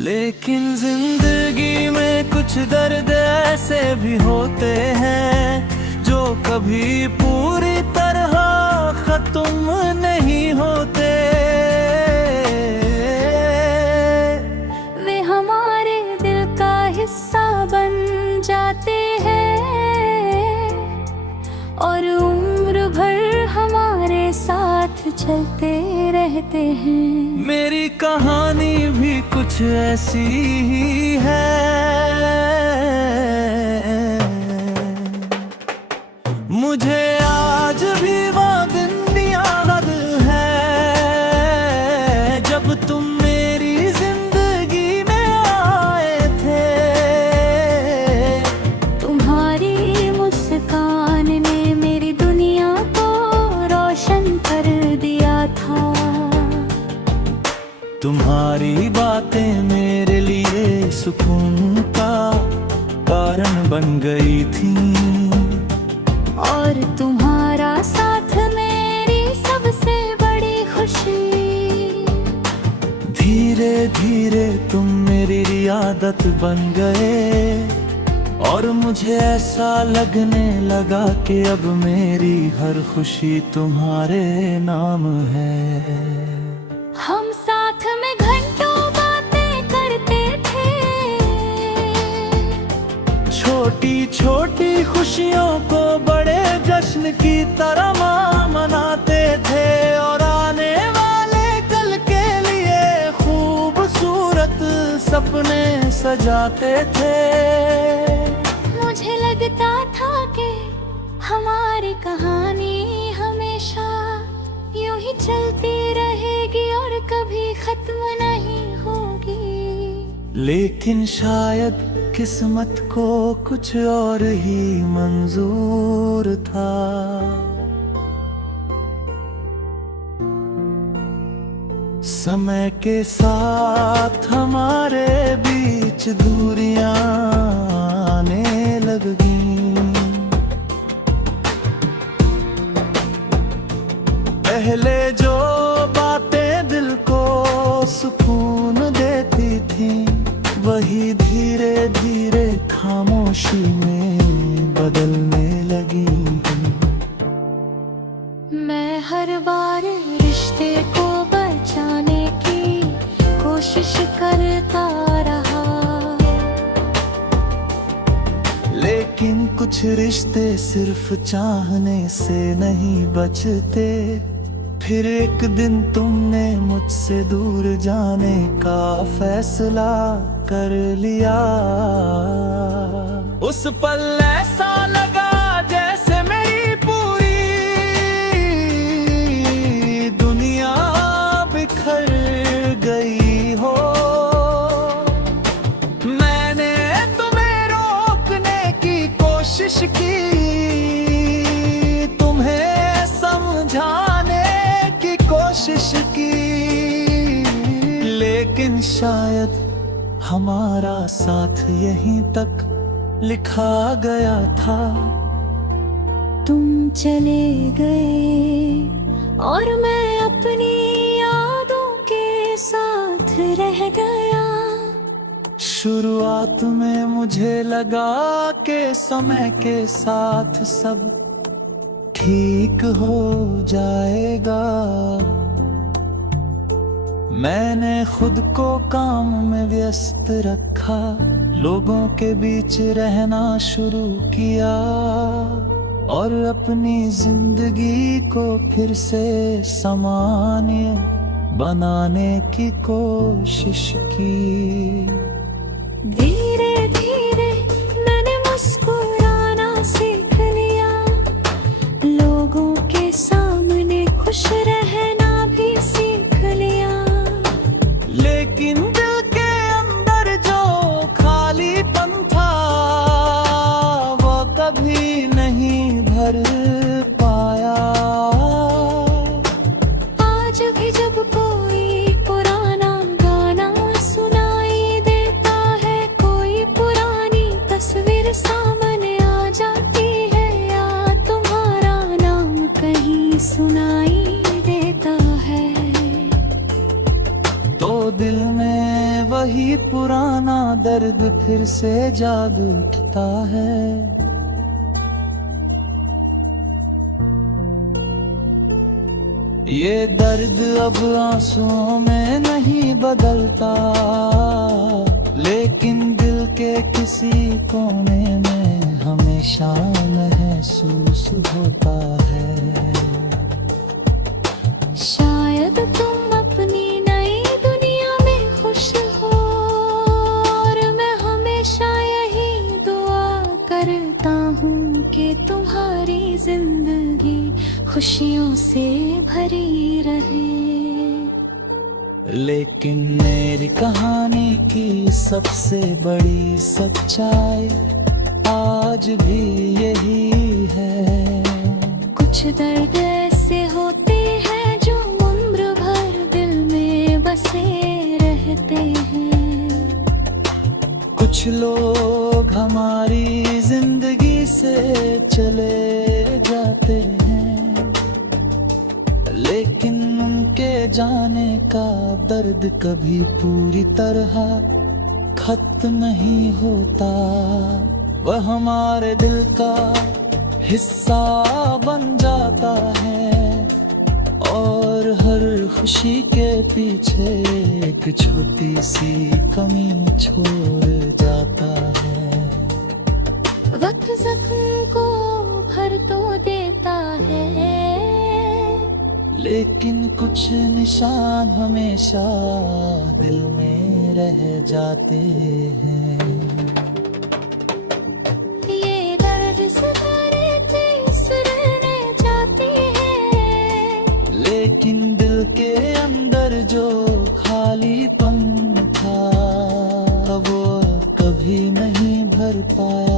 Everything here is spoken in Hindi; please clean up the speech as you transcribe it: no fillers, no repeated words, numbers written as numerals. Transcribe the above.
लेकिन जिंदगी में कुछ दर्द ऐसे भी होते हैं जो कभी पूरी तरह खत्म नहीं होते। वे हमारे दिल का हिस्सा बन जाते हैं और उम्र भर हमारे साथ चलते रहते हैं। मेरी कहानी भी कुछ ऐसी ही है। मुझे आज भी वो दिन याद है जब तुम मेरी जिंदगी में आए थे। तुम्हारी मुस्कान ने मेरी दुनिया को रोशन कर दिया था। तुम्हारी बातें मेरे लिए सुकून का कारण बन गई थी और तुम्हारा साथ मेरी सबसे बड़ी खुशी। धीरे धीरे तुम मेरी आदत बन गए और मुझे ऐसा लगने लगा कि अब मेरी हर खुशी तुम्हारे नाम है। हम साथ में घंटों बातें करते थे, छोटी छोटी खुशियों को बड़े जश्न की तरह मनाते थे और आने वाले कल के लिए खूबसूरत सपने सजाते थे। मुझे लगता था कि हमारी कहानी हमेशा यूं ही चलती रहेगी और कभी खत्म नहीं होगी। लेकिन शायद किस्मत को कुछ और ही मंजूर था। समय के साथ हमारे बीच दूरियां आने लग गईं। पहले जो बातें दिल को सुकून देती थी वही धीरे धीरे खामोशी में बदलने लगी। मैं हर बार रिश्ते को बचाने की कोशिश करता रहा, लेकिन कुछ रिश्ते सिर्फ चाहने से नहीं बचते। फिर एक दिन तुमने मुझसे दूर जाने का फैसला कर लिया। उस पल ऐसा लगा जैसे मेरी पूरी दुनिया बिखर गई हो। मैंने तुम्हें रोकने की कोशिश की, तुम्हें समझाने की कोशिश की, लेकिन शायद हमारा साथ यहीं तक लिखा गया था। तुम चले गए और मैं अपनी यादों के साथ रह गया। शुरुआत में मुझे लगा कि समय के साथ सब ठीक हो जाएगा। मैंने खुद को काम में व्यस्त रखा, लोगों के बीच रहना शुरू किया और अपनी जिंदगी को फिर से सामान्य बनाने की कोशिश की। धीरे धीरे मैंने मुस्कुराना सीख लिया, लोगों के सामने खुश रहना भी सीख लिया। लेकिन दिल के अंदर जो खालीपन था वो कभी नहीं भर पाया। आज भी जब कोई पुराना गाना सुनाई देता है, कोई पुरानी तस्वीर सामने आ जाती है या तुम्हारा नाम कहीं सुनाई देता है, तो दिल में वही पुराना दर्द फिर से जाग उठता है। ये दर्द अब आंसुओं में नहीं बदलता, लेकिन दिल के किसी कोने में हमेशा महसूस होता है। शायद तुम अपनी नई दुनिया में खुश हो, और मैं हमेशा यही दुआ करता हूँ कि तुम्हारी जिंदगी खुशियों से भरी रहे। लेकिन मेरी कहानी की सबसे बड़ी सच्चाई आज भी यही है। कुछ दर्द ऐसे होते हैं जो उम्र भर दिल में बसे रहते हैं। कुछ लोग हमारी जिंदगी से चले जाते हैं, लेकिन उनके जाने का दर्द कभी पूरी तरह खत्म नहीं होता। वह हमारे दिल का हिस्सा बन जाता है, और हर खुशी के पीछे एक छोटी सी कमी छोड़ जाता है। वक्त जख्म को भर तो देता है, लेकिन कुछ निशान हमेशा दिल में रह जाते हैं। ये दर्द सितारे रहने जाती है, लेकिन दिल के अंदर जो खालीपन था वो कभी नहीं भर पाया।